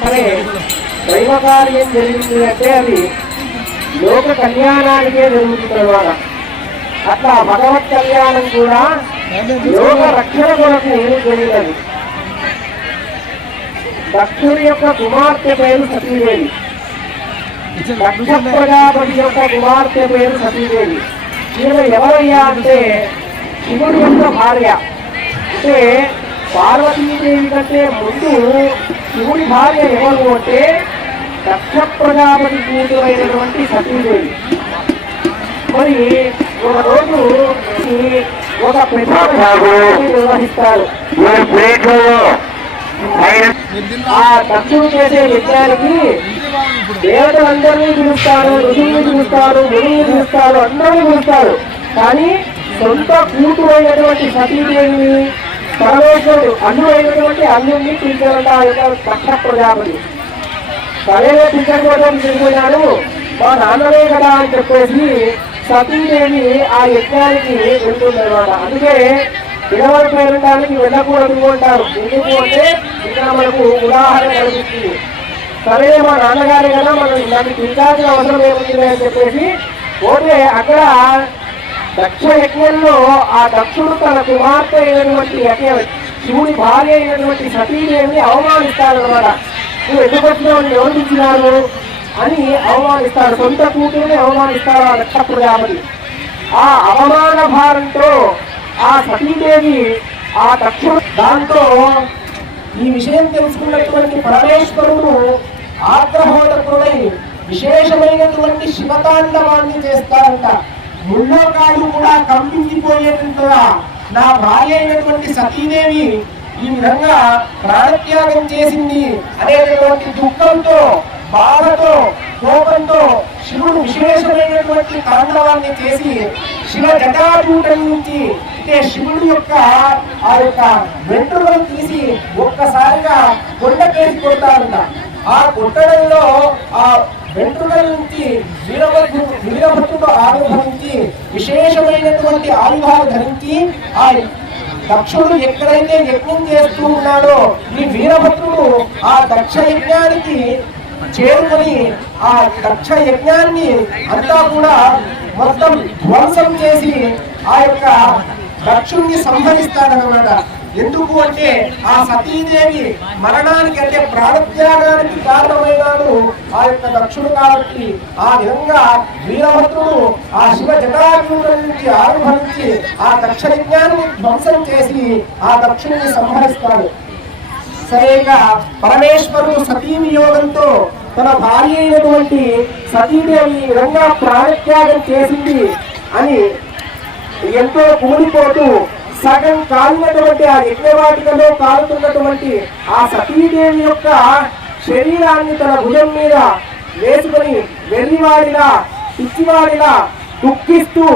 సరే దైవ కార్యం జరిగింది అంటే అది లోక కళ్యాణానికే జరుగుతుంది అన్నమాట. అట్లా భగవత్ కళ్యాణం కూడా లోక రక్షణ కొరకు జరిగినది. దక్షుడి యొక్క కుమార్తె పేరు సతీదేవి. దక్ష ప్రజాపతి యొక్క కుమార్తె పేరు సతీదేవి. ఈమె ఎవరయ్యా అంటే శివుడి యొక్క భార్య. అంటే పార్వతీదేవి కంటే ముందు శివుడి భార్య ఎవరు అంటే దక్ష ప్రజాపతి కూతురైనటువంటి సతీదేవి. మరి ఒక రోజు ఒక నిర్వహిస్తారు. ఆ దక్షుడు చేసే యజ్ఞానికి దేవతలందరినీ పిలుస్తారు, ఋషుల్ని పిలుస్తారు, మునుల్ని పిలుస్తారు, అందరినీ పిలుస్తారు. కానీ సొంత కూతురైనటువంటి సతీదేవిని పరమేశ్వరుడు అల్లుడైనటువంటి అల్లుడిని పిలిచారంట ఆ యొక్క దక్ష ప్రజాపతి. సరైన పిలిచకపోవడం తెలిపోయినాడు, మా నాన్ననే కదా అని చెప్పేసి సతీదేవి ఆ యజ్ఞానికి వెళ్తుందన్నమాట. అందుకే విడవల పేరడానికి వెళ్ళకూడదు అంటారు. ఎందుకు అంటే ఇక్కడ మనకు ఉదాహరణ కనిపిస్తుంది. సరే మా నాన్నగారే కదా మనం దాన్ని పిలిచాల్సిన అవసరం ఏముంది అని చెప్పేసి పోతే అక్కడ దక్ష యజ్ఞంలో ఆ దక్షుడు తన కుమార్తె అయినటువంటి శివుడి భార్య అయినటువంటి సతీదేవిని అవమానిస్తారన్నమాట. నువ్వు ఎందుకు వచ్చినావు, ఎవరు ఇచ్చినారు అని అవమానిస్తాడు. సొంత కూతురుని అవమానిస్తాడు ఆ దక్ష ప్రజాపతి. ఆ అవమాన భారంతో ఆ సతీదేవి ఆ దక్షుడు దాంతో ఈ విషయం తెలుసుకున్నటువంటి పరమేశ్వరుడు ఆగ్రహోదకుడై విశేషమైనటువంటి శివతాండవాన్ని చేస్తారంట. ముల్లోకాలు కూడా కంపించిపోయేటంతగా నా భార్య అయినటువంటి సతీదేవి ఈ విధంగా ప్రాణత్యాగం చేసింది అనేటటువంటి దుఃఖంతో, బాధతో, కోపంతో శివుడు విశేషమైనటువంటి తాండవాన్ని చేసి శివ జటాజూటం నుంచి అంటే శివుడి యొక్క ఆ యొక్క వెంట్రుకలు తీసి ఒక్కసారిగా కొండకేసి కొడతారంట. ఆ కొట్టడంలో ఆ వెంట్రుకల నుంచి వీరభద్రుడు ఆవిర్భవించి విశేషమైనటువంటి ఆయుధాలు ధరించి ఆ దక్షుడు ఎక్కడైతే యజ్ఞం చేస్తూ ఉన్నాడో ఈ వీరభద్రుడు ఆ దక్ష యజ్ఞానికి చేరుకొని ఆ దక్ష యజ్ఞాన్ని అంతా కూడా మొత్తం ధ్వంసం చేసి ఆ యొక్క దక్షుణ్ణి సంహరిస్తాడనమాట. ఎందుకు అంటే ఆ సతీదేవి మరణానికి అంటే ప్రాణత్యాగానికి కారణమైనాడు ఆ యొక్క దక్షుడు కాబట్టి ఆ విధంగా వీరభద్రుడు ఆ శివ జటాజూటం నుంచి ఆవిర్భవించి ఆ దక్ష యజ్ఞాన్ని ధ్వంసం చేసి ఆ దక్షుడిని సంహరిస్తాడు. సరేగా పరమేశ్వరుడు సతీ వియోగంతో తన భార్య అయినటువంటి సతీదేవి ఈ విధంగా ప్రాణత్యాగం చేసింది అని ఎంతో కూలిపోతూ సగం కాలినటువంటి ఆ యజ్ఞవాటికలో కాలుతున్నటువంటి ఆ సతీదేవి యొక్క శరీరాన్ని తన భుజం మీద వేసుకొని వెర్రివాడిలా పిచ్చివాడిలా దుఃఖిస్తూ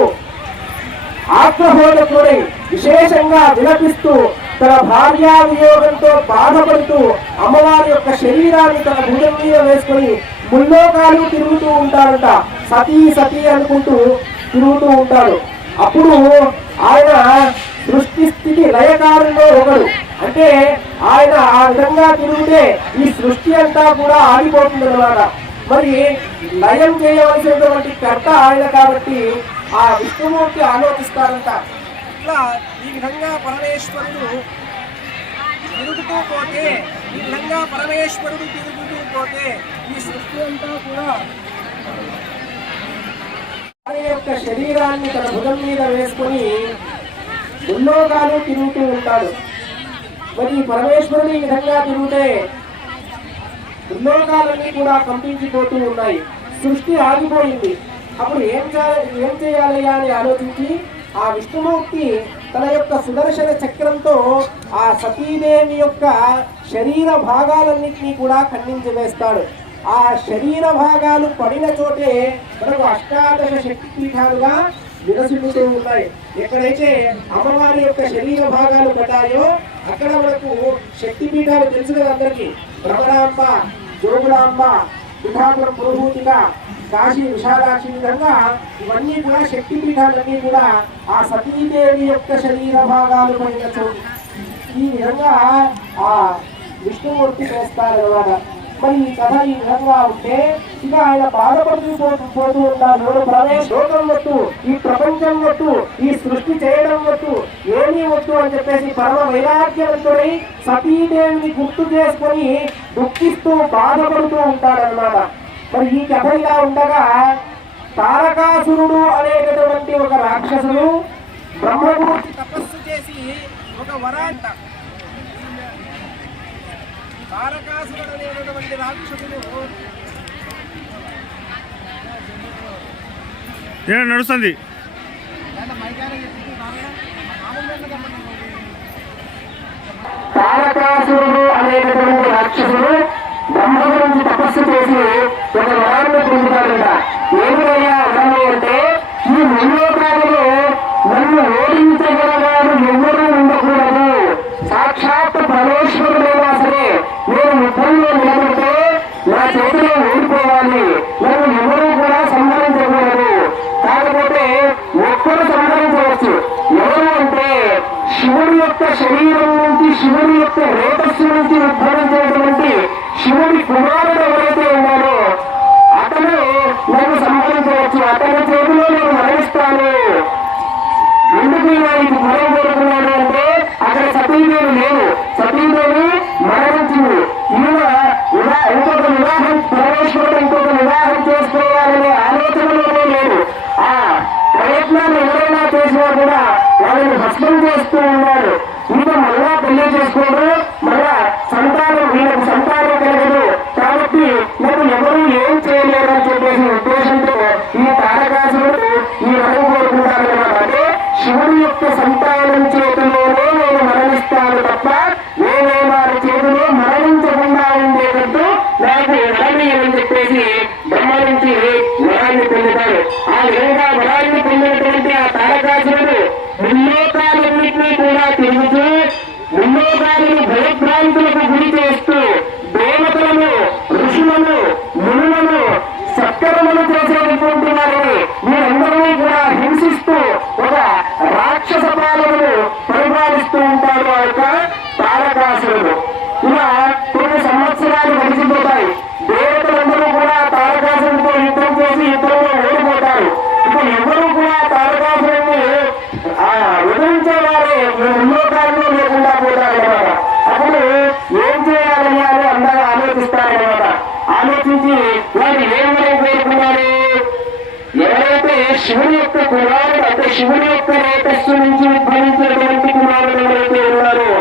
ఆగ్రహోదకుడై విశేషంగా విలపిస్తూ తన భార్యా వియోగంతో బాధపడుతూ అమ్మవారి యొక్క శరీరాన్ని తన భుజం మీద వేసుకొని ముల్లోకాలు తిరుగుతూ ఉంటారంట. సతీ సతీ అనుకుంటూ తిరుగుతూ ఉంటాడు. అప్పుడు ఆయన సృష్టి స్థితి లయకారుల్లో ఒకడు. అంటే ఆయన ఆ విధంగా తిరిగితే ఈ సృష్టి అంతా కూడా ఆగిపోతుంది అన్నమాట. మరి లయం చేయవలసినటువంటి కర్త ఆయన కాబట్టి ఆ విష్ణుమూర్తి ఆలోచిస్తారంట. ఇట్లా ఈ విధంగా పరమేశ్వరుడు తిరుగుతూ పోతే ఈ సృష్టి అంతా కూడా ఆయన యొక్క శరీరాన్ని తన భుజం మీద వేసుకొని ముల్లోకాలు తిరుగుతూ ఉంటాడు. మరి పరమేశ్వరుడు ఈ విధంగా తిరిగితే ముల్లోకాలన్నీ కూడా కంపించిపోతూ ఉన్నాయి. సృష్టి ఆగిపోయింది. అప్పుడు ఏం చేయాలి అని ఆలోచించి ఆ విష్ణుమూర్తి తన యొక్క సుదర్శన చక్రంతో ఆ సతీదేవి యొక్క శరీర భాగాలన్నింటినీ కూడా ఖండించి వేస్తాడు. ఆ శరీర భాగాలు పడిన చోటే మనకు అష్టాదశ శక్తి పీఠాలుగా విరసిల్లుతూ ఉన్నాయి. ఎక్కడైతే అమ్మవారి యొక్క శరీర భాగాలు పడ్డాయో అక్కడ మనకు శక్తి పీఠాలు తెలుసు కదా అందరికీ. భ్రమరాంబ, జోగులాంబ, పిఠాపురం పురుహూతిక, కాశీ విశాలాక్షి విధంగా ఇవన్నీ కూడా శక్తి పీఠాలన్నీ కూడా ఆ సతీదేవి యొక్క శరీర భాగాలు పడిన చోటు. ఈ విధంగా ఆ విష్ణుమూర్తి చేస్తారన్నమాట. మరి ఈ కథ ఈ విధంగా ఉంటే ఇక ఆయన బాధపడుతూ ఉన్నాడు. ప్రవేశ లోకం వద్దు, ఈ ప్రపంచం వద్దు, ఈ సృష్టి చేయడం వద్దు, ఏమీ వద్దు అని చెప్పేసి పరమ వైరాగ్యవంతుడై సతీదేవిని గుర్తు చేసుకొని దుఃఖిస్తూ బాధపడుతూ ఉంటాడన్నమాట. మరి ఈ కథ ఇలా ఉండగా తారకాసురుడు అనేటటువంటి ఒక రాక్షసుడు బ్రహ్మమూర్తి తపస్సు చేసి ఒక వరాంట తారకాసురుడు అనేటటువంటి రాక్షసుడు నడుస్తుంది. తారకాసురుడు అనేటటువంటి రాక్షసుడు బ్రహ్మ గురించి తపస్సు చేసి ఒక వరాన్ని పొందుతాడంట. ఏమిటయ్యా వరము అంటే, ఈ ముల్లోకాలలో నన్ను ఓడించగలవాడు ఎవరూ ఉండకూడదు. సాక్షాత్ పరమేశ్వరుడైనా సరే నేను యుద్ధంలో నిలబడితే నా చేతిలో ఓడిపోవాలి. నన్ను ఎవరూ కూడా సంహరించకూడదు. కాకపోతే ఒక్కరు సంహరించవచ్చు. ఎవరు అంటే శివుడి యొక్క శరీరం నుంచి, శివుడి యొక్క రేతస్సు నుంచి ఉద్భవించేటువంటి శివుడి కుమారుడు ఎవరైతే ఉన్నాడో అతను నన్ను సంహరించవచ్చు. అతని చేతిలో నేను మరణిస్తాను. ఎందుకు ఇది భయం కోరుకున్నాడు అంటే అక్కడ సతీదేవి లేదు. సతీదేవి మరణించింది. ఇంకొక వివాహం పరమేశ్వరుడు ఇంకొక వివాహం చేసుకోవాలనే ఆలోచనలోనే లేదు. ఆ ప్రయత్నాన్ని ఎవరైనా చేసినా కూడా వాళ్ళని భస్మం చేస్తూ ఉన్నారు. ఇంకా మళ్ళా పెళ్లి చేసుకోడు, మళ్ళా వీళ్ళకి సంతానం కలగదు. కాబట్టి నాకు ఎవరు ఏం చేయలేరు అని చెప్పేసి ఉద్దేశంతో ఈ తారకాసురుడు ఈ వరం కోరుకుంటారన్నమాట. అంటే శివుడి యొక్క సంతానం చేతిలోనే నేను మరణిస్తాను తప్ప నేనే వారి చేతిలో మరణించకుండా ఉండేటట్టు నాకు వరాన్ని చెప్పేసి బ్రహ్మ నుంచి వరాన్ని పొందుతాడు. ఆ విధంగా వరాన్ని పొందినటువంటి ఆ తారకాసురుడు ముల్లోకాలన్నింటినీ కూడా తిరుగుతూ ముల్లోకాలను భయభ్రాంతులకు గురి చేస్తూ దేవతలను, ఋషులను, మునులను సత్కరములు చేసేటువంటి వారిని మీరందరినీ కూడా హింసిస్తూ ఒక రాక్షస పాలనను పరిపాలిస్తూ ఉంటాడు ఆ యొక్క తారకాసురుడు. ఇలా కొన్ని సంవత్సరాలు గడిచిపోతాయి. దేవతలందరూ కూడా తారకాసురుడితో యుద్ధం చేసి యుద్ధంలో ఓడిపోతారు. ఇక ఎవరు కూడా తారకాసురుడిని ఎదిరించేవారే ముల్లోకాల్లో లేకుండా పోతారన్నమాట. అప్పుడు ఏం చేయాలని అని అందరూ ఆలోచిస్తారన్నమాట. ఆలోచించి వారు ఏమైనా కోరుకున్నారు, ఎవరైతే శివుని యొక్క కుమారుడు అంటే శివుని యొక్క రేతస్సు నుంచి ఉద్భవించినటువంటి కుమారుడు ఎవరైతే ఉన్నారో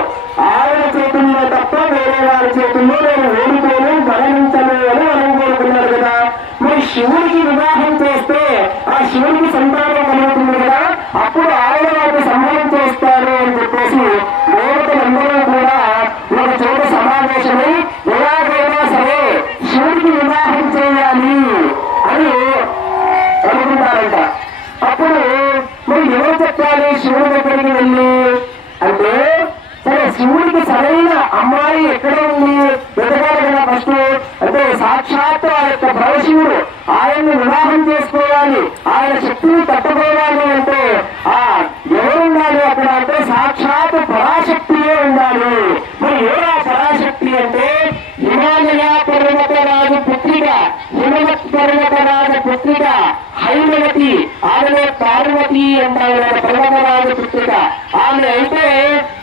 ఆయన చేతుల్లో తప్ప వేరే వారి చేతుల్లో నేను ఓడిపోను, మరణించను అని అనుకోరుకున్నారు కదా. మరి శివుడికి వివాహం చేస్తే ఆ శివుడికి సంతానం కలుగుతుంది కదా, అప్పుడు ఆయన వాటిని సంహారం చేస్తారు అని చెప్పేసి దేవతలందరూ కూడా ఒక చోట సమావేశమై ఎలాగైనా సరే శివుడికి వివాహం చేయాలి అని అనుకుంటారంట. అప్పుడు మరి ఎవరు చెప్పాలి శివుడి దగ్గరికి వెళ్ళి అంటే, సరే శివుడికి సరైన అమ్మాయి ఎక్కడ ఉంది వెతకాలి కదా ఫస్ట్. అంటే సాక్షాత్తు ఆ యొక్క భరశివుడు ఆయన్ని వివాహం చేసుకోవాలి, ఆయన శక్తిని తట్టుకోవాలి అంటే ఎవరు ఉండాలి అక్కడ అంటే సాక్షాత్తు పరాశక్తియే ఉండాలి. మరి ఎవరా పరాశక్తి అంటే హిమాలయ పర్వతరాజు పుత్రిక, హిమవత్ పర్వతరాజు పుత్రిక హైమవతి, ఆమె పార్వతి అంటారు పర్వతరాజు పుత్రిక. ఆమె అయితే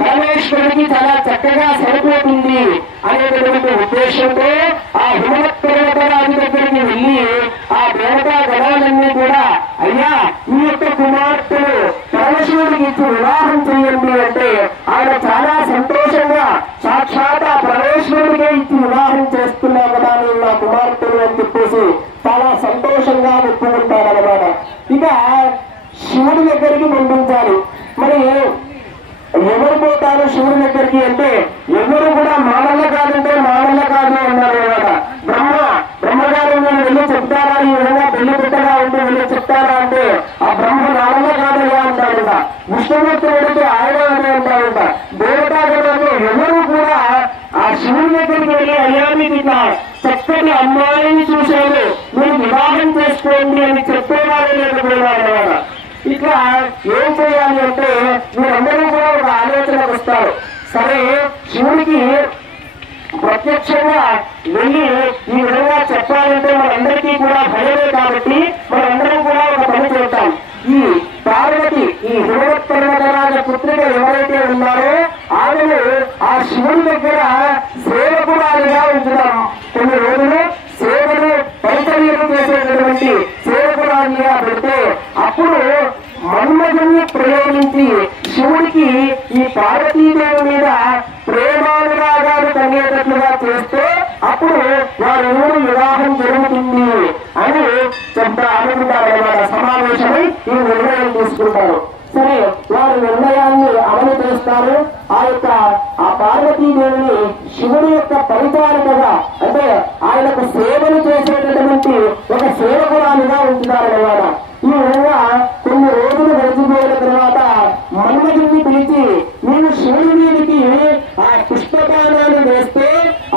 పరమేశ్వరుడికి చాలా చక్కగా సరిపోతుంది అనేటటువంటి ఉద్దేశంతో ఆ హిమవత్ పర్వతరాజు దగ్గరికి వెళ్ళి ఆ దేవతా గణాలన్నీ కూడా అయ్యా ఈ యొక్క కుమార్తెను పరమేశ్వరుడికి ఇచ్చి వివాహం చేయండి అంటే ఆయన చాలా సంతోషంగా సాక్షాత్ ఆ పరమేశ్వరుడికే ఇచ్చి వివాహం చేస్తున్నాం కదా నేను నా కుమార్తెను అని చెప్పేసి చాలా సంతోషంగా ఒప్పుకుంటారన్నమాట. ఇక శివుడి దగ్గరికి పంపించాలి. మరి ఎవరు పోతారు శివుడి దగ్గరికి అంటే ఎవరు కూడా మానల్ల కాదంటే మానల్ల కాదు అన్నారు అనమాట. బ్రహ్మగారు నేను వెళ్ళి చెప్తారా, ఈ విధంగా పెళ్లి పెట్టగా ఉంటే వెళ్ళి చెప్తారా అంటే ఆ బ్రహ్మ నానల్ల కాదయ్యా అంటాడంట. విష్ణుమూర్తి వెళితే ఆయన అని అంటాడంట. దేవతాగణంలో ఎవరు కూడా ఆ శివుడి దగ్గరికి వెళ్ళి అయ్యా మీకు ఇట్లా చక్కటి అమ్మాయిని చూశాను మీరు వివాహం చేసుకోండి అని చెప్పేవారు లేకపోయినారు అనమాట. ఇట్లా ఏం చేయాలి అంటే మీరందరూ కూడా ఒక ఆలోచనకు వస్తారు. సరే శివుడికి ప్రత్యక్షంగా వెళ్ళి కొన్ని రోజులు సేవలు పరిచర్యలు చేసేటటువంటి సేవకురాలిగా పెడితే అప్పుడు మన్మధుని ప్రయోగించి శివుడికి ఈ పార్వతీదేవి మీద ప్రేమానురాగాలు కలిగేటట్లుగా చేస్తే అప్పుడు వారి వివాహం జరుగుతుంది అని అనుకుంటారన్నమాట. సమావేశమై ఈ నిర్ణయం తీసుకుంటారు. సరే, వారి నిర్ణయాన్ని అమలు చేస్తారు. ఆ పార్వతీదేవిని శివుడి యొక్క పరిచారికగా, అంటే ఆయనకు సేవలు చేసేటటువంటి ఒక సేవకురాలుగా ఉంటున్నారన్నమాట. ఈ విధంగా కొన్ని రోజులు గడిచిపోయిన తర్వాత మన్మధుడిని పిలిచి, నేను శివుడి మీదకి ఆ పుష్పబాణాన్ని వేస్తే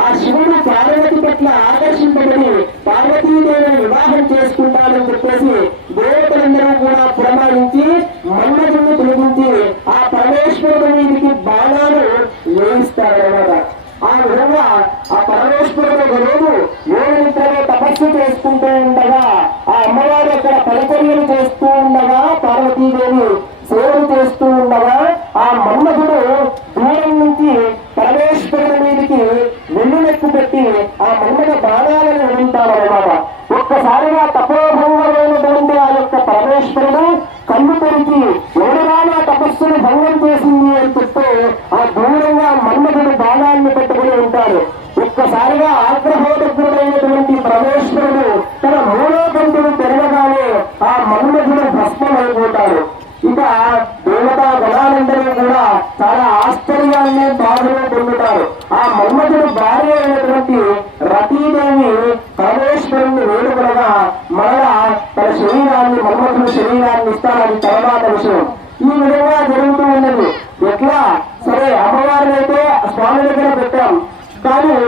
ఆ శివుడు పార్వతి పట్ల ఆకర్షింపబడి పార్వతీదేవిని వివాహం చేసుకుంటానని చెప్పేసి దేవతలందరూ కూడా పురమాయించి మన్మధుడిని పిలిపించి ఆ పరమేశ్వరుడి మీదకి బాణాలు వేయిస్తారన్నమాట. ఆ విధంగా ఆ పరమేశ్వరుడు రోజు యోగనిద్రలో తపస్సు చేసుకుంటూ ఉండగా ఆ అమ్మవారు అక్కడ పరిచర్యలు చేస్తూ ఉండగా, పార్వతీదేవి సేవలు చేస్తూ ఉండగా ఆ మన్మధుడు దూరం నుంచి పరమేశ్వరుడి మీదకి వెన్నునెక్కు పెట్టి ఆ మన్మథ బాణాలను వదులుతారన్నమాట. ఒక్కసారిగా తపోభంగమైనటువంటి ఆ యొక్క పరమేశ్వరుడు కళ్ళు తెరిచి ఎవరుగా నా తపస్సును భంగం చేసింది అని చెప్తే ఆ దూరంగా మన్మధుడు బాణాన్ని పెట్టుకుని ఉంటాడు. ఒక్కసారిగా ఆగ్రహోదగ్రుడైనటువంటి పరమేశ్వరుడు తన మూడో కంటిని తెరవగానే ఆ మన్మధుడు భస్మమైపోతాడు. ఇక దేవతా గణాలందరూ కూడా చాలా ఆశ్చర్యాన్ని బాధలు పొందుతారు. ఆ మన్మధుడు భార్య అయినటువంటి రతీదేవి పరమేశ్వరుణ్ణి వేడుకగా మరలా తన శరీరాన్ని, మన్మధుడు శరీరాన్ని ఇస్తారని తర్వాత విషయం. ఈ విధంగా జరుగుతూ ఉన్నది. ఎట్లా సరే, అమ్మవారిని అయితే స్వామి దగ్గర పెట్టాం, కానీ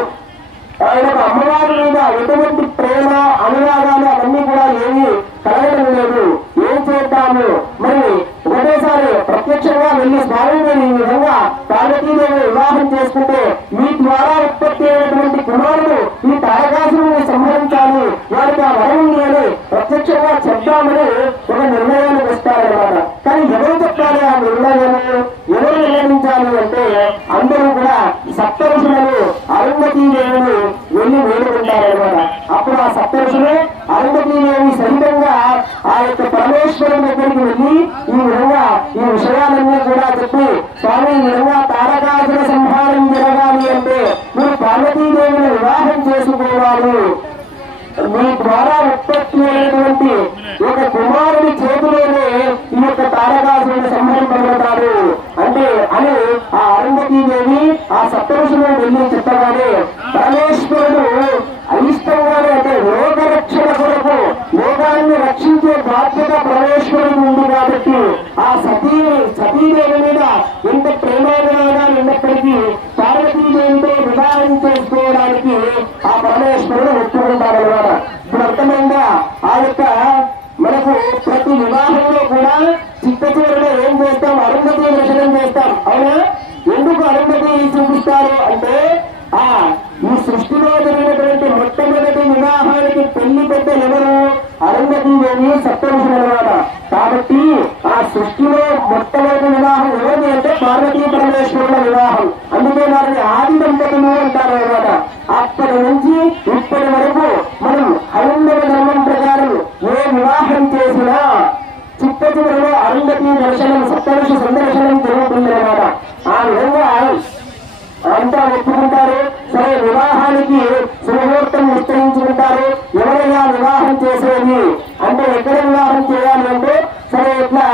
ఆయనకు అమ్మవారి మీద ఎటువంటి ప్రేమ అనురాగాలు అవన్నీ కూడా ఏమీ కలగడం లేదు. ఏం చేద్దాము? మరి ఒకటేసారి ప్రత్యక్షంగా వెళ్ళి స్వామి మీరు ఈ విధంగా పార్వతీదేవి వివాహం చేసుకుంటే మీ ద్వారా ఉత్పత్తి అయినటువంటి కుమారుడు ఈ తారకాసురుని సంహరించాలి, వారికి ఆ వరం ఉంది అని ప్రత్యక్షంగా చెప్తామని ఒక నిర్ణయానికి వస్తారన్నమాట. కానీ ఎవరు చెప్పాలి ఆ నిర్ణయాన్ని, ఎవరు నిర్ణయించాలి అంటే అందరూ కూడా సప్తఋషులను అరుంధతీదేవిని వెళ్ళి వేడుకుంటారన్నమాట. అప్పుడు ఆ సప్తఋషులు అరుంధతీదేవి సహితంగా ఆ యొక్క పరమేశ్వరుని దగ్గరికి వెళ్ళి ఈ విధంగా ఈ విషయాలన్నీ కూడా చెప్పి, స్వామి ఈ విధంగా తారకాసుర సంహారం జరగాలి అంటే మీరు పార్వతీదేవిని వివాహం చేసుకోవాలి, మీ ద్వారా ఉత్పత్తి అయినటువంటి ఒక కుమారుడి చేతిలోనే ఈ యొక్క తారకాసురుని సంహరింపబడతాడు అంటే అని ఆ అరుంధతీదేవి ఆ సప్తఋషులను వెళ్ళి చెప్పగానే పరమేశ్వరుడు అయిష్టంగానే, అంటే లోకరక్షణ కొరకు లోకాన్ని రక్షించే బాధ్యత పరమేశ్వరుడు ఉంది కాబట్టి ఆ సతీదేవి మీద ఎంత ప్రేమాభిమానాలు ఉన్నప్పటికీ పార్వతీదేవితో వివాహం చేసుకోవడానికి ఆ పరమేశ్వరుడు ఒప్పుకుంటాడన్నమాట. ఇప్పుడు అర్థమైందా? ఆ యొక్క మనకు ప్రతి వివాహంలో కూడా చిత్త చివరిలో ఏం చేస్తాం? అరుంధతి దర్శనం చేస్తాం, అవునా? ఎందుకు అరుంధతి చూపిస్తారు అంటే ఈ సృష్టిలో జరిగినటువంటి మొట్టమొదటి వివాహానికి పెళ్లి పెద్దలు ఎవరు? అరుంధతీదేవి, సప్తఋషులు అన్నమాట. కాబట్టి ఆ సృష్టిలో మొట్టమొదటి వివాహం ఎవరిది అంటే పార్వతీ పరమేశ్వరుల వివాహం. అందుకే వారిని ఆది దంపతులు అంటారు అన్నమాట. అప్పటి నుంచి ఇప్పటి వరకు మనం హైందవ ధర్మం ప్రకారం ఏ వివాహం చేసినా చిత్త చివరిలో అరుంధతీ దర్శనం, సప్తఋషి సందర్శనం జరుగుతుంది అన్నమాట. ఆ విధంగా అంతా ఒప్పుకుంటారు. సరే, వివాహానికి సుముహూర్తం నిశ్చయించుకుంటారు. ఎవరైనా వివాహం చేసేది అంటే ఎక్కడ వివాహం చేయాలి అంటే, సరే ఇట్లా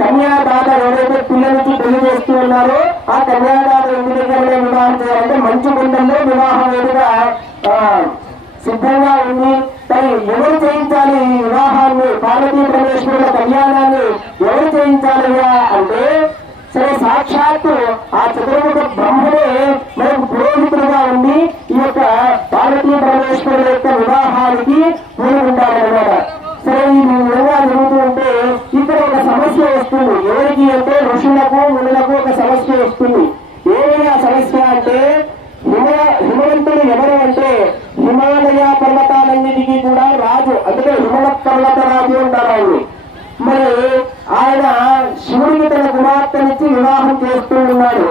కన్యాదాత ఎవరైతే పిల్లలకి పెళ్లి చేస్తూ ఉన్నారో ఆ కన్యాదాత ఇంటి దగ్గరనే వివాహం చేయాలంటే మంచి గుండంలో వివాహం వేదిగా సిద్ధంగా ఉంది. కానీ ఎవరు చేయించాలి ఈ వివాహాన్ని, పార్వతీ పరమేశ్వరుల కళ్యాణాన్ని ఎవరు చేయించాలిగా అంటే, సరే సాక్షాత్తు ఆ చతుర్ముఖ బ్రహ్మనే మనకు పురోహితుడుగా ఉండి ఈ యొక్క పార్వతీ పరమేశ్వరుల యొక్క వివాహానికి పూనుకుంటారన్నమాట. సరే, ఈ విధంగా జరుగుతూ ఉంటే ఇక్కడ ఒక సమస్య వస్తుంది. ఎవరికి అంటే ఋషులకు, మునులకు ఒక సమస్య వస్తుంది. ఏమైనా సమస్య అంటే, హిమవంతుడు ఎవరు అంటే హిమాలయ పర్వతాలన్నిటికీ కూడా రాజు, అందుకే హిమవత్ పర్వత రాజు అంటారు ఆయన్ని. మరి ఆయన శివుడికి తన కుమార్తెనిచ్చి వివాహం చేస్తూ ఉన్నాడు.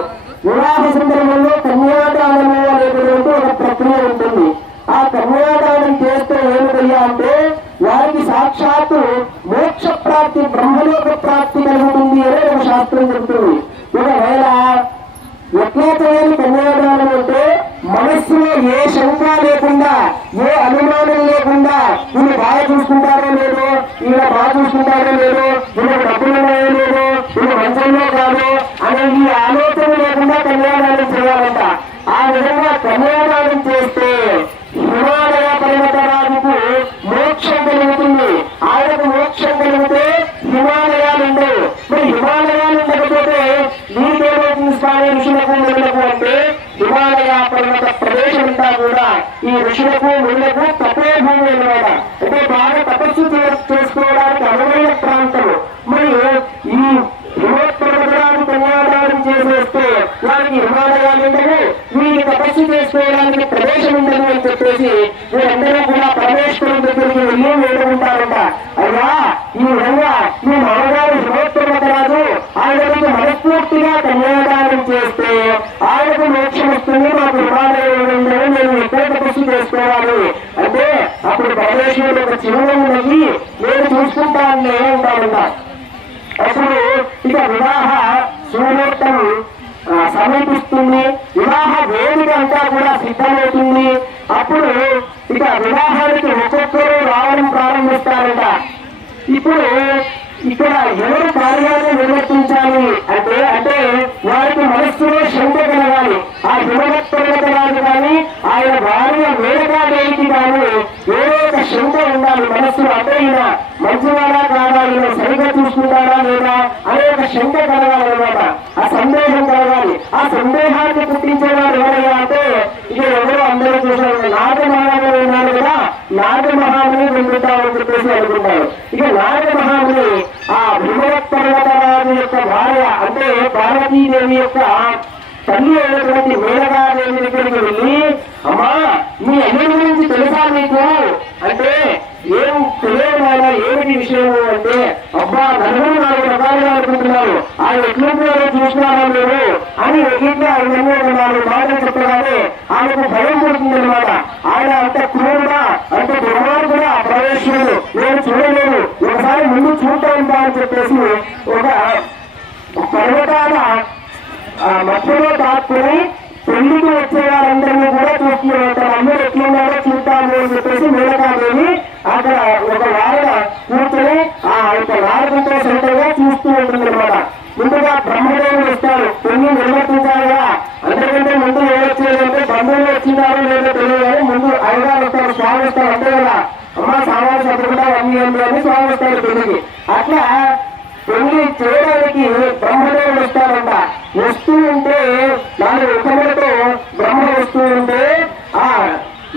వివాహ సందర్భంలో కన్యాదానము అనేటువంటి ఒక ప్రక్రియ ఉంటుంది. ఆ కన్యాదానం చేస్తే ఏమిటయ్యా అంటే వారికి సాక్షాత్తు మోక్ష ప్రాప్తి బ్రహ్మలోక ప్రాప్తి కలుగుతుంది అనే ఒక శాస్త్రం చెబుతుంది. ఒకవేళ ఎట్లా చేయాలి కన్యాదానం అంటే మనస్సులో ఏ శంక లేకుండా ఏ అనుమానం లేకుండా వీళ్ళు బాగా చూసుకుంటారో లేదో, వీళ్ళ బాగా చూసుకుంటారో లేదో, వీళ్ళకి డబ్బులు ఉన్నాయో లేదో, వీళ్ళు మంచంలో కాదు అనే ఈ ఆలోచన లేకుండా కన్యాదానం చేయాలంట. ఆ విధంగా కన్యాదానం చేస్తే హిమాలయ పర్వతరాజుకు మోక్షం కలుగుతుంది. ఆయనకు మోక్షం కలిగితే హిమాలయాలు ఉండవు. మరి హిమాలయాలు ఉండకపోతే నీకేమో చూస్తానే ఋషులకు మునులకు అంటే హిమాలయ పర్వత ప్రదేశం అంతా కూడా ఈ ఋషులకు మునులకు తపో భూమి అన్నమాట. అంటే బాగా తపస్సు చేసుకోవడానికి అనువైన ప్రాంతం. మరి ఈ హిమోత్పర్వతరాజు కన్యాదానం చేసేస్తే వారికి హిమాలయాలు ఉండవు, వీరికి తపస్సు చేసుకోవడానికి ప్రదేశం ఉండదు అని చెప్పేసి వీరందరూ కూడా పరమేశ్వరుని దగ్గరికి వెళ్ళి వేడుకుంటారంట. అయ్యా ఈ విధంగా మీ మామగారు హిమోత్పర్వతరాజు ఆయనకు మనస్ఫూర్తిగా కన్యాదానం చేస్తే ఆయనకు మోక్షం వస్తుంది, మాకు హిమాలయాలు ఉండవు, నేను ఎక్కడ తపస్సు చేసుకోవాలి అంటే అప్పుడు పరమేశ్వరుడు ఒక చిరునవ్వు నవ్వి నేను చూసుకుంటానని ఉంటాడంట. అప్పుడు ఇక వివాహ సుముహూర్తం సమీపిస్తుంది, వివాహ వేదిక అంతా కూడా సిద్ధమవుతుంది. అప్పుడు ఇక వివాహానికి ఒక్కొక్కరు రావడం ప్రారంభిస్తారట. ఇప్పుడు ఇక్కడ ఎవరు కార్యాన్ని నిర్వర్తించాలి అంటే అంటే వారికి మనస్సులో శంక కలగాలి. ఆ హిమవత్పర్వతరాజు కానీ ఆయన భార్య మేనకాదేవికి కానీ ఏదో ఒక శంక ఉండాలి మనస్సులో. అంటే ఈయన మంచివాడా కాదా, ఈయన సరిగ్గా చూసుకుంటాడా లేదా అనే ఒక శంక కలగాలన్నమాట. ఆ సందేహం కలగాలి. ఆ సందేహాన్ని పుట్టించేవాడు ఎవరయ్యా అంటే ఇక ఎవరో అందరూ చూసారు నాగమహాముని ఉన్నాడు కదా, నాగమహాముని వెళ్తామని చెప్పేసి అనుకుంటారు. ఇక నాగమహాముని ఆ హిమవత్పర్వతరాజు యొక్క భార్య అంటే పార్వతీదేవి యొక్క తల్లి అయినటువంటి మేనకాదేవి దగ్గరికి వెళ్ళి, అమ్మా మీ అన్నిటి గురించి తెలుసా మీకు అంటే ఏం తెలియదు, ఏమిటి విషయము అంటే అబ్బా నలుగురు 4 రకాలుగా అనుకుంటున్నారు, ఆయన ఎట్లుంటున్నారో చూస్తున్నారా మీరు అని ఎట్లా ఆయనన్నీ 4 మాటలు చెప్పగానే ఆయనకు భయం పుడుతుందన్నమాట. ఆయన అంత క్రూరుడా అంత దుర్మార్గుడా పరమేశ్వరుడు, నేను చూడలేదు, ఒకసారి ముందు చూడటం అని చెప్పేసి ఒక పర్వతాల మధ్యలో దాక్కుని పెళ్లికి వచ్చే వారందరినీ కూడా చూస్తున్నారు. అందరూ ఎట్లున్నారో చూస్తాము అని చెప్పేసి మేనకాదేవి అక్కడ ఒక వారణ కూర్చొని ఆ యొక్క నారదుతో సొంతంగా చూస్తూ ఉంటుంది అనమాట. ముందుగా బ్రహ్మదేవుడు వస్తారు, పెళ్లి నిర్వర్తించాలి కదా. అందరికంటే ముందు ఏమొచ్చేదంటే బంధువులు వచ్చినారో లేదో తెలియదు కానీ ముందు అయ్యగారు వస్తారు, స్వామి వస్తారు అంతే కదా. అమ్మ సామాజిక సభ్యుడా అన్ని అని స్వామి వస్తారు పెళ్లికి. అట్లా పెళ్లి చేయడానికి బ్రహ్మదేవుడు వస్తారంట. వస్తూ ఉంటే 4 ముఖములతో బ్రహ్మ వస్తూ ఉంటే ఆ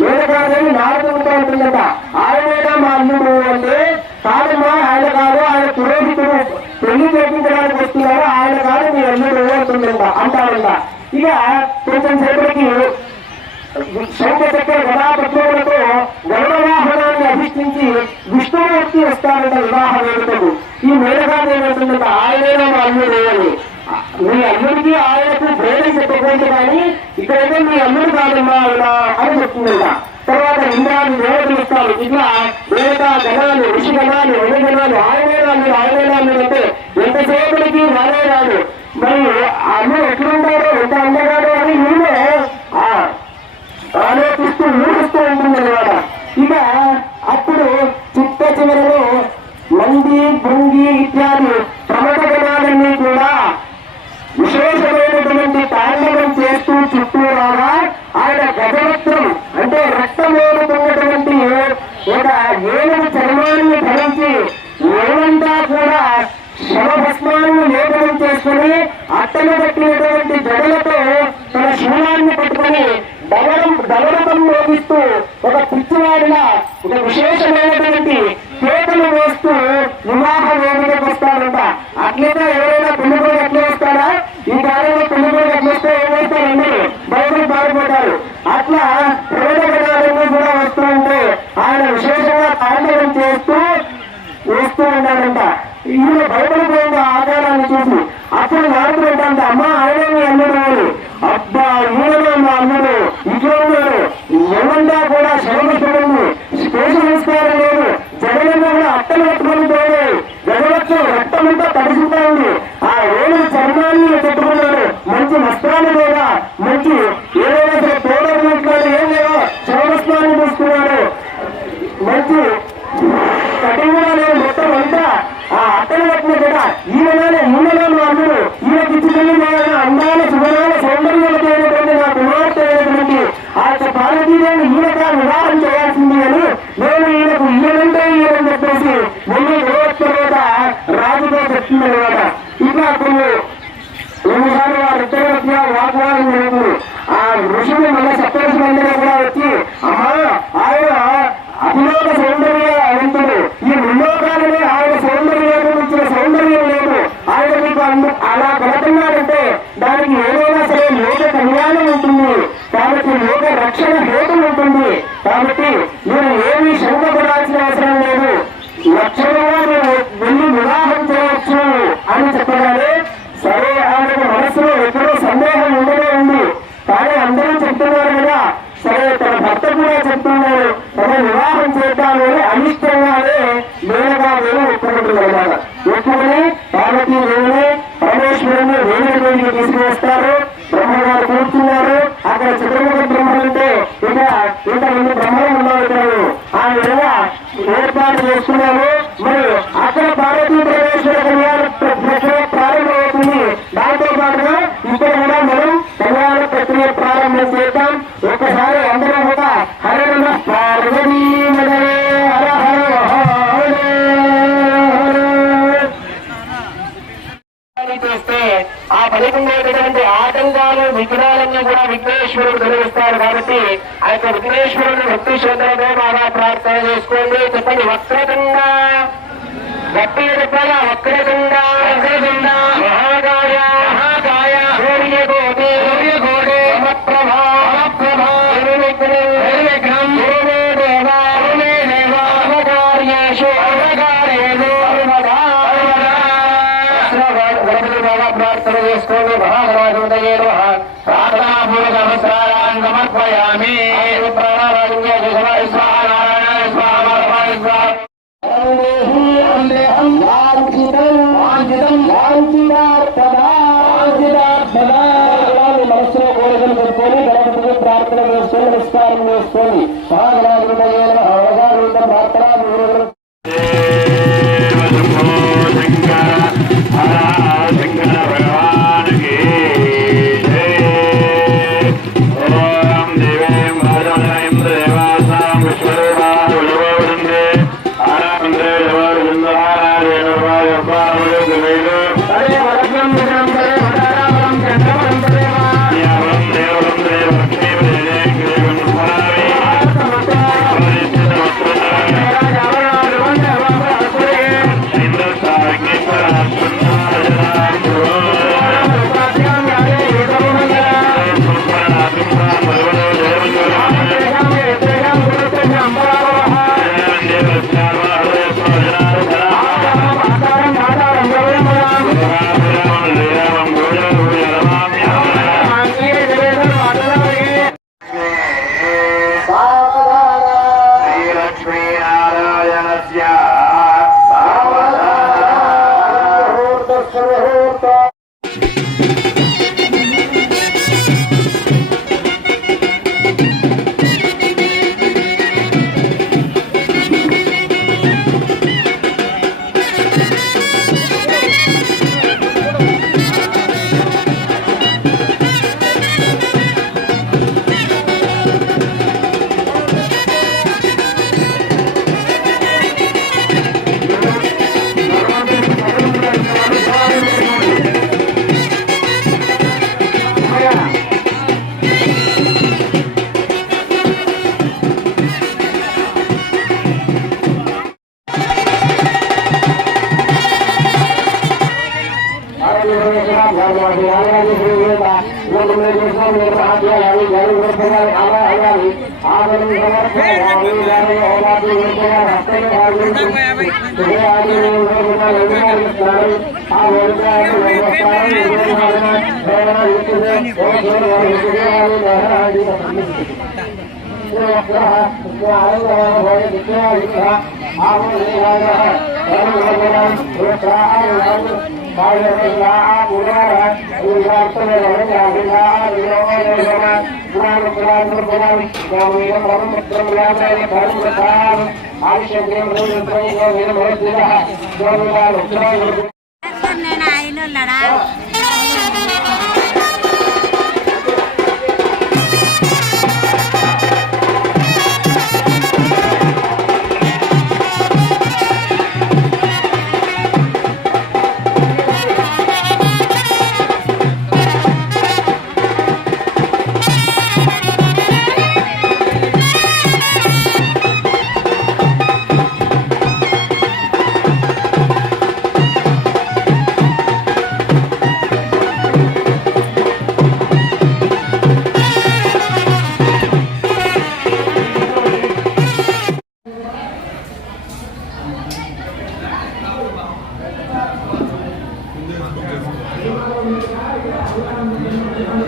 మేనకాదేవి నారదుడితో ఉంటుందంట. ఆయనైనా మా అల్లుడు అంటే కాదమ్మా ఆయన కాదు, ఆయన పురోహితుడు, పెళ్లి చేయించడానికి వస్తున్నారు, ఆయన కాదు మీ అల్లుడు అంటారంట. ఇక కొంచెం సేపటికి శంఖచక్ర గణాపత్రములతో గరుడవాహనాన్ని అధిష్ఠించి విష్ణుమూర్తి వస్తారంట వివాహ వేడుకకు. ఈ మేనకాదేవి ఏమంటుందంట, ఆయనైనా మా అల్లుడు అని. మీ అల్లుడికి ఆయనకు భేదం చెప్పకూడదు కానీ ఇక్కడైతే మీ అల్లుడు కాదమ్మా ఆయన అని చెప్తుందంట. తర్వాత ఇంద్రాన్ని దేవతలు ఇస్తారు. ఇట్లా దేవతా గణాలు, ఋషి గణాలు, గణాలు ఆయనే అల్లుడు అంటే ఎంతసేపటికి వాళ్ళే రాదు. మరి అల్లుడు ఎట్లుంటారో ఎంత అందగాడో అని వీళ్ళు ఆలోచిస్తూ ఊహిస్తూ ఉంటుంది అనమాట. ఇక అప్పుడు చిట్ట చివరలో నంది, భృంగి ఇత్యాది ప్రమథ గణాలన్నీ కూడా విశేషమైనటువంటి తాండవం చేస్తూ చుట్టూ రాగా ఆయన గజవస్త్రం అంటే రక్తమోడుతున్నటువంటి ఒక ఏనుగు చర్మాన్ని ధరించి ఏమంతా కూడా శవభస్మాన్ని లేపనం చేసుకుని అట్టలు కట్టినటువంటి జడలతో తన శూలాన్ని పట్టుకుని దవడతం మోగిస్తూ ఒక పిచ్చివాడిలా ఒక విశేషమైనటువంటి కేకలు వేస్తూ వివాహ వేదికకు వస్తాడంట. అట్లయితే ఎవరైనా పెళ్లికొడుకు ఎట్లా వస్తాడా? ఈ కాలంలో పెళ్లికొడుకు ఎట్లా వస్తే ఏమవుతారండి, బయటకు పారిపోతారు. అట్లా ప్రవేశగణాలన్నీ కూడా వస్తూ ఉంటే ఆయన విశేషంగా తాండవం చేస్తూ వస్తూ ఉన్నాడంట. ఈయన భయపడిపోయింది ఆకారాన్ని చూసి. అప్పుడు నారదుడు అంటే అమ్మ ఆయన మీ అల్లుడు అని. అబ్బా ఈయన మా అల్లుడు ఇట్లా ఉన్నారు, ఏమంతా కూడా శరణిస్తుంది, స్పేష సంస్కారం లేదు, జగనంగా కూడా అట్టలు పట్టుకొని పోయాయి, జగవచ్చు రక్తమంతా తడిసిపోయింది. ఆ వేలు చర్మాన్ని పెట్టుకున్నారు, మంచి వస్త్రాలు లేదా మంచి ఏదైనా సరే తోడలు ఏం లేవో శవస్త్రాన్ని తీసుకున్నారు, మంచి కటింగ్ కూడా లేదు, మొత్తం అంతా ఆ అట్టలు పట్టిన కూడా ఈయనగానే అల్లుడు ఈయనకి ఇచ్చుకుని అందాల సుగరాల సౌందర్యాలైనటువంటి నా కుమార్తె అయినటువంటి ఆ యొక్క పార్వతీదేవిని ఈయనగా వివాహం చేయాల్సింది అని నేను ఈయనకు ఈయనంటే ఈయనని చెప్పేసి ముందు తర్వాత రాజుతో చెప్తుందన్నమాట. ఇంకా కొన్నిసార్లు వారిద్దరి మధ్య వాగ్వాదం జరుగుతుంది. ఆ ఋషులు మళ్ళీ సప్తఋషి మందిలో కూడా వచ్చి అమ్మా ఆయన అభిలోక సౌందర్యవంతుడు, ఈ ముల్లోకాలనే ఆయన సౌందర్యం ఇచ్చిన సౌందర్యం లేదు, ఆయన మీకు అలా కలుగుతున్నాడంటే దానికి ఏదైనా సరే లోక కళ్యాణం ఉంటుంది, కాబట్టి లోక రక్షణ హేతు ఉంటుంది, కాబట్టి మీరు ఏమీ శంకపడాల్సిన అవసరం లేదు, లక్షణంగా మీరు వెళ్ళి వివాహం చేయవచ్చు అని చెప్పగానే సరే ఆయనకు మనసులో ఎక్కడో సందేహం ఉండనే ఉంది. కానీ అందరూ చెప్తున్నారు కదా, సరే తన భర్త కూడా చెప్తున్నారు తన వివాహం చేద్దామని అయిష్టంగానే మేనగాదేవి ఒప్పుకుంటున్నారు. ఒప్పుకుని పార్వతీదేవిని పరమేశ్వరుని వేణుడికి తీసుకువస్తారు. బ్రహ్మగారు కూర్చున్నారు. అక్కడ చతుర్ముఖ బ్రహ్మలుంటే ఇంతమంది బ్రహ్మలు ఉన్నారు. ఆ విధంగా ఏర్పాటు చేస్తున్నారు. మరి అక్కడ పార్వతీ పరమేశ్వర కళ్యాణ ప్రక్రియ ప్రారంభమవుతుంది. దాంతో పాటుగా ఇక్కడ కూడా మనం కళ్యాణ ప్రక్రియ ప్రారంభం చేద్దాం. ఒకసారి అందరూ కూడా హరే నమ పార్వతీ హర హర చేస్తే ఆ ఫలితంగా ఆటంకాలు విఘ్నాలన్నీ కూడా విఘ్నేశ్వరుడు తొలగిస్తారు. కాబట్టి ఆ యొక్క విఘ్నేశ్వరుని భక్తి శ్రద్ధలతో బాగా ప్రార్థన చేసుకోండి. చెప్పండి వక్రతుండ గట్టిగా చెప్పాలా, వక్రతుండ వక్రతుండ మహాకాయ మహాకాయ సూర్యకోటి సూర్యకోటి సమప్రభ సమప్రభ నిర్విఘ్నం దేవే దేవ దేవే దేవ అవకార్యేషు అవకార్యేషు ప్రార్థన చేసుకోండి. మహాగణాధిపతయే నమః. ప్రార్థనాపూర్వక నమస్కారాన్ని సమర్పయామి. ప్రాణారాజ్య స్వాహ నారాయణ స్వాహ మనస్సులో కోరికలు పెట్టుకొని గణపతిని ప్రార్థన చేసుకొని నమస్కారం చేసుకొని మహాగణాధిపతయే నమః. అవగాహన ప్రార్థన నేను ఆయన ఉన్నాడా Thank you.